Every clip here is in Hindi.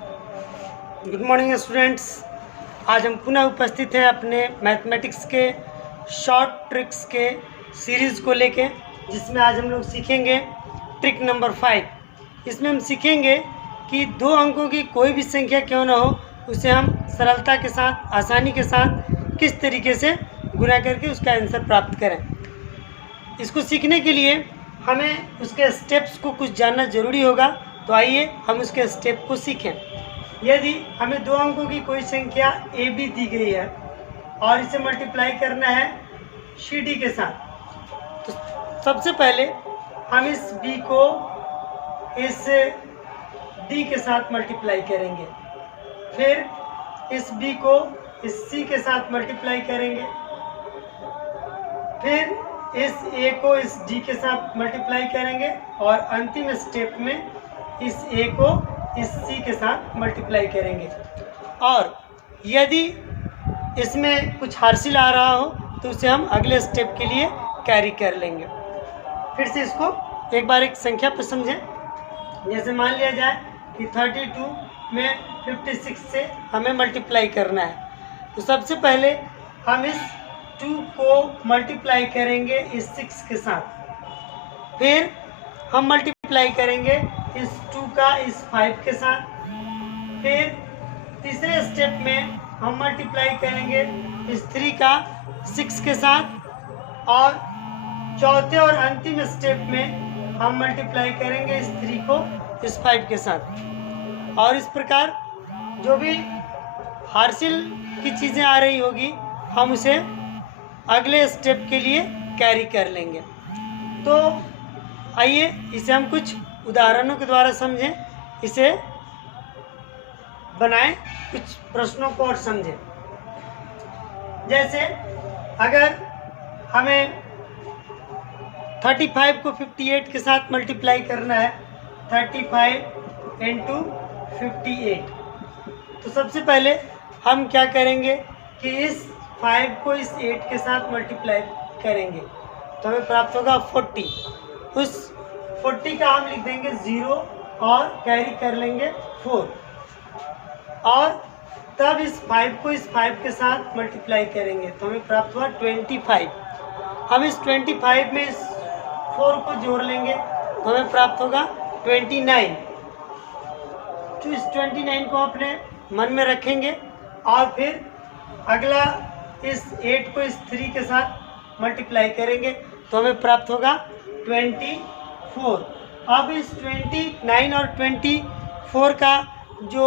Good morning students. आज हम पुनः उपस्थित हैं अपने मैथमेटिक्स के शॉर्ट ट्रिक्स के सीरीज़ को लेके, जिसमें आज हम लोग सीखेंगे ट्रिक नंबर 5। इसमें हम सीखेंगे कि दो अंकों की कोई भी संख्या क्यों ना हो, उसे हम सरलता के साथ, आसानी के साथ किस तरीके से गुणा करके उसका आंसर प्राप्त करें। इसको सीखने के लिए हमें उसके स्टेप्स को कुछ जानना ज़रूरी होगा। तो आइए हम उसके स्टेप को सीखें। यदि हमें दो अंकों की कोई संख्या ए बी दी गई है और इसे मल्टीप्लाई करना है सी डी के साथ, तो सबसे पहले हम इस बी को इस डी के साथ मल्टीप्लाई करेंगे, फिर इस बी को इस सी के साथ मल्टीप्लाई करेंगे, फिर इस ए को इस डी के साथ मल्टीप्लाई करेंगे और अंतिम स्टेप में इस ए को इस सी के साथ मल्टीप्लाई करेंगे। और यदि इसमें कुछ हासिल आ रहा हो तो उसे हम अगले स्टेप के लिए कैरी कर लेंगे। फिर से इसको एक बार एक संख्या पर समझें। जैसे मान लिया जाए कि 32 में 56 से हमें मल्टीप्लाई करना है, तो सबसे पहले हम इस 2 को मल्टीप्लाई करेंगे इस 6 के साथ, फिर हम मल्टीप्लाई करेंगे इस 2 का इस 5 के साथ, फिर तीसरे स्टेप में हम मल्टीप्लाई करेंगे इस 3 का 6 के साथ, और चौथे और अंतिम स्टेप में हम मल्टीप्लाई करेंगे इस 3 को इस 5 के साथ। और इस प्रकार जो भी हासिल की चीज़ें आ रही होगी हम उसे अगले स्टेप के लिए कैरी कर लेंगे। तो आइए इसे हम कुछ उदाहरणों के द्वारा समझें, इसे बनाएं, कुछ प्रश्नों को और समझें। जैसे अगर हमें 35 को 58 के साथ मल्टीप्लाई करना है, 35 इंटू 58, तो सबसे पहले हम क्या करेंगे कि इस 5 को इस 8 के साथ मल्टीप्लाई करेंगे तो हमें प्राप्त होगा 40। उस 40 का हम लिख देंगे 0 और कैरी कर लेंगे 4, और तब इस 5 को इस 5 के साथ मल्टीप्लाई करेंगे तो हमें प्राप्त हुआ 25। हम इस 25 में इस 4 को जोड़ लेंगे तो हमें प्राप्त होगा 29। तो इस 29 को अपने मन में रखेंगे और फिर अगला इस 8 को इस 3 के साथ मल्टीप्लाई करेंगे तो हमें प्राप्त होगा 24। अब इस 29 और 24 का जो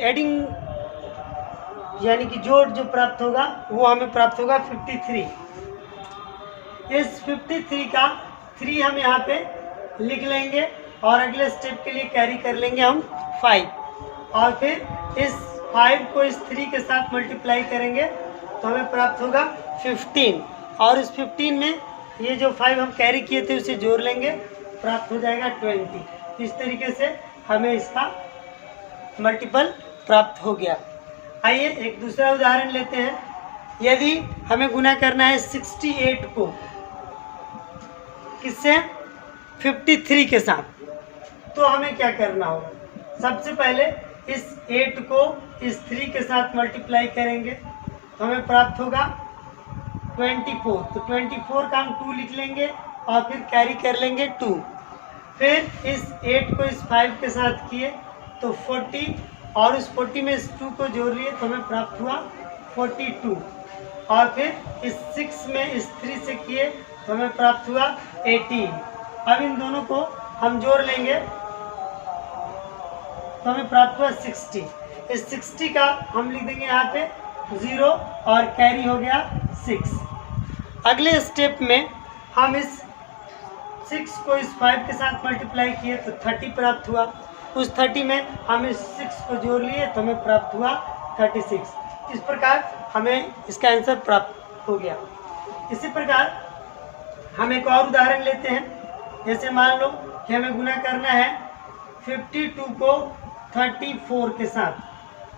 एडिंग यानी कि जोड़ जो प्राप्त होगा वो हमें प्राप्त होगा 53। इस 53 का 3 हम यहाँ पे लिख लेंगे और अगले स्टेप के लिए कैरी कर लेंगे हम 5, और फिर इस 5 को इस 3 के साथ मल्टीप्लाई करेंगे तो हमें प्राप्त होगा 15, और इस 15 में ये जो 5 हम कैरी किए थे उसे जोड़ लेंगे, प्राप्त हो जाएगा 20। इस तरीके से हमें इसका मल्टीपल प्राप्त हो गया। आइए एक दूसरा उदाहरण लेते हैं। यदि हमें गुना करना है 68 को किससे, 53 के साथ, तो हमें क्या करना होगा। सबसे पहले इस 8 को इस 3 के साथ मल्टीप्लाई करेंगे तो हमें प्राप्त होगा 24। तो 24 का हम 2 लिख लेंगे और फिर कैरी कर लेंगे 2, फिर इस 8 को इस 5 के साथ किए तो 40, और उस 40 में इस 2 को जोड़ लिए तो हमें प्राप्त हुआ 42, और फिर इस 6 में इस 3 से किए तो हमें प्राप्त हुआ 18। अब इन दोनों को हम जोड़ लेंगे तो हमें प्राप्त हुआ 60। इस 60 का हम लिख देंगे यहाँ पे 0 और कैरी हो गया 6। अगले स्टेप में हम इस 6 को इस 5 के साथ मल्टीप्लाई किए तो 30 प्राप्त हुआ। उस 30 में हम इस 6 को जोड़ लिए तो हमें प्राप्त हुआ 36। इस प्रकार हमें इसका आंसर प्राप्त हो गया। इसी प्रकार हम एक और उदाहरण लेते हैं। जैसे मान लो कि हमें गुना करना है 52 को 34 के साथ,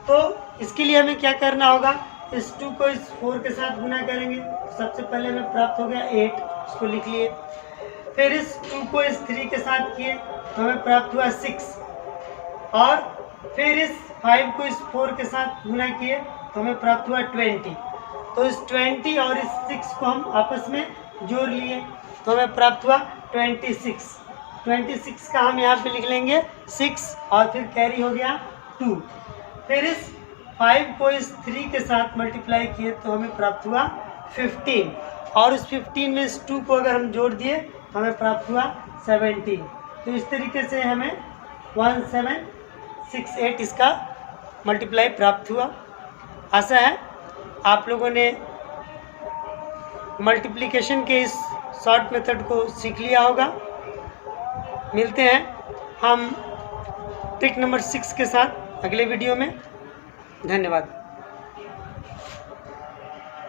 तो इसके लिए हमें क्या करना होगा, इस 2 को इस 4 के साथ गुना करेंगे तो सबसे पहले हमें प्राप्त हो गया 8, इसको लिख लिए, फिर इस 2 को इस 3 के साथ किए तो हमें प्राप्त हुआ 6, और फिर इस 5 को इस 4 के साथ गुना किए तो हमें प्राप्त हुआ 20। तो इस 20 और इस 6 को हम आपस में जोड़ लिए तो हमें प्राप्त हुआ 26। 26 का हम यहाँ पे लिख लेंगे 6 और फिर कैरी हो गया 2। फिर इस 5 को इस 3 के साथ मल्टीप्लाई किए तो हमें प्राप्त हुआ 15 और उस 15 में इस 2 को अगर हम जोड़ दिए तो हमें प्राप्त हुआ 17। तो इस तरीके से हमें 1768 इसका मल्टीप्लाई प्राप्त हुआ। आशा है आप लोगों ने मल्टीप्लिकेशन के इस शॉर्ट मेथड को सीख लिया होगा। मिलते हैं हम ट्रिक नंबर 6 के साथ अगले वीडियो में। धन्यवाद।